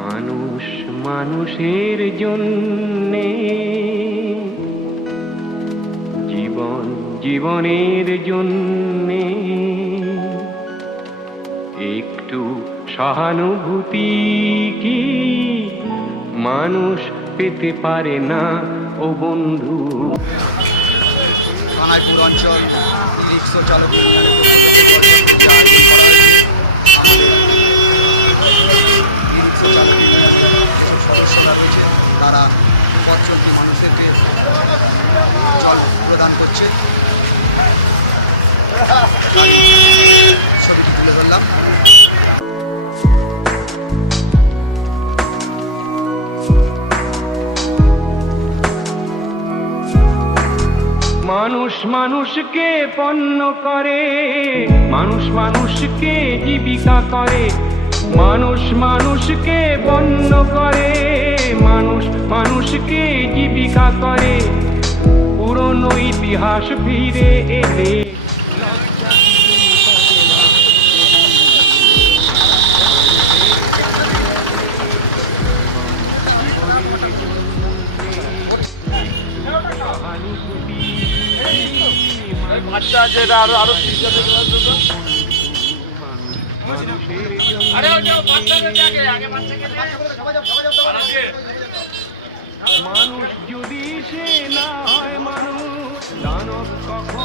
মানুষ মানুষের জন্যে, জীবন জীবনের জন্যে একটু সহানুভূতি কি মানুষ পেতে পারে না ও বন্ধু? কানাইপুর অঞ্চল রিক্সা চালক সদস্যরা রয়েছে, তারা পথ চলতি মানুষদেরকে জল প্রদান করছে। ছবিটি তুলে ধরলাম। মানুষ মানুষকে পণ্য করে, মানুষ মানুষকে জীবিকা করে, মানুষ মানুষকে পণ্য করে, মানুষ মানুষকে জীবিকা করে। পুরনো ইতিহাস ফিরে এলে মানুষ যদি সে না হয় মানুষ, দানব কখনো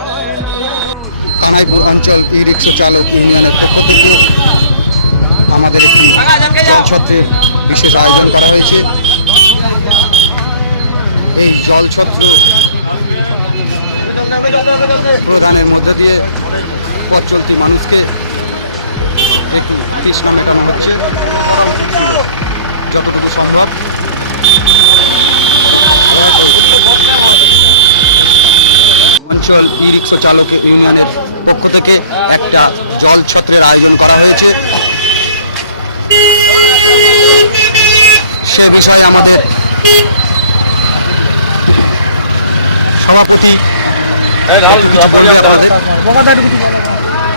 হয় না মানুষ। কানাইপুর অঞ্চল ই রিক্সা চালক ইউনিয়নের পক্ষ থেকে আমাদের একটি জলছত্রের বিশেষ আয়োজন করা হয়েছে। এই জলছত্র প্রদানের মধ্য দিয়ে পথ চলতি মানুষকে একটু তৃষ্ণা মেটানো হচ্ছে যতটুকু সম্ভব। অঞ্চল ই রিক্সা চালক ইউনিয়নের পক্ষ থেকে একটা জলছত্রের আয়োজন করা হয়েছে। সে বিষয়ে আমাদের সভাপতি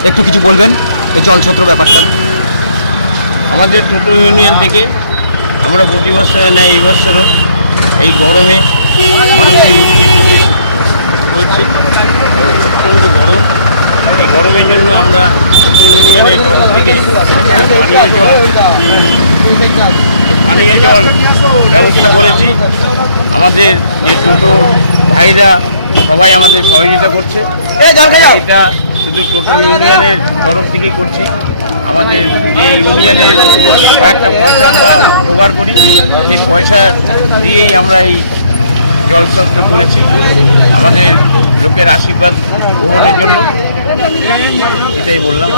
একটু কিছু বলবেন এই জলছত্র ব্যাপারটা। আমাদের টোটো ইউনিয়ন থেকে আমরা প্রতি বছর নেই, এই বছর এই গরমে গরমের জন্য আমরা আমাদের ভাইরা সবাই আমাদের সহযোগিতা করছে। এটা শুধু তরফ থেকে করছি। পয়সা দিয়েই আমরা এই জলছত্র করেছি। আমাদের লোকের আশীর্বাদ এটাই বললাম।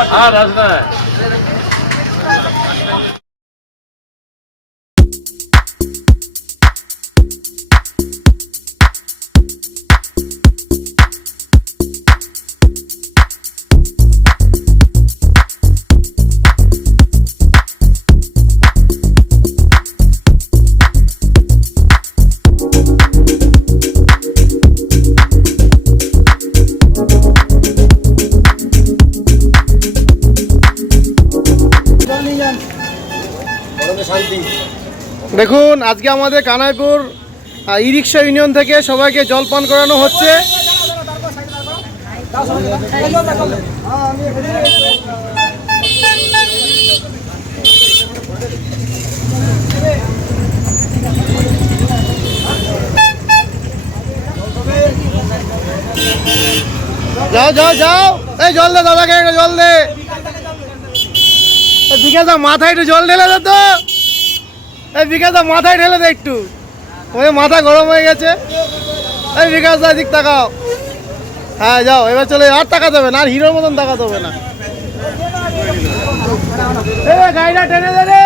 দেখুন, আজকে আমাদের কানাইপুর ই রিক্সা ইউনিয়ন থেকে সবাইকে জলপান করানো হচ্ছে। যাও যাও যাও, এই জল দে দাদাকে, একটা জল দে। বিকাশ দা মাথায় একটু জল ঢেলে দে তো। এই বিকাশ দা মাথায় ঢেলে দে একটু, ওই মাথা গরম হয়ে গেছে। এই বিকাশ দা দিক তাকাও। হ্যাঁ যাও, এবার চলে। আর তাকাতে হবে না, আর হিরোর মতন তাকাতে হবে না। গাড়িটা টেনে দে রে।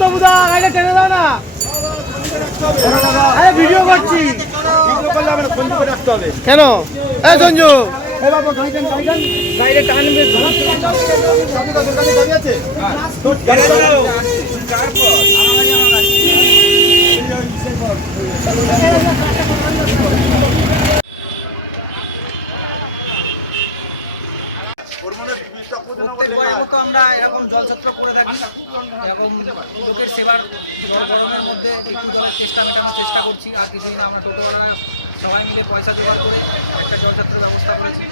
তবুদা গাড়িটা টেনে দাও না। ভিডিও করছি। কেন? এই সঞ্জু, গাড়িটা টানবে। প্রত্যেক প্রত্যেকবারের মতো আমরা এরকম জলছত্র করে থাকি, এরকম লোকের সেবার গরমের মধ্যে একটু জলের মেটানোর চেষ্টা করছি। আর কিছুদিন আমরা টোটোওয়ালা সবাই মিলে পয়সা জোগাড় করে একটা জলছত্রের ব্যবস্থা করেছি।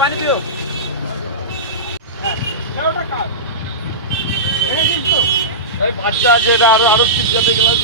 পানি দিও। বাচ্চা আছে, এটা আরো 30 গ্লাস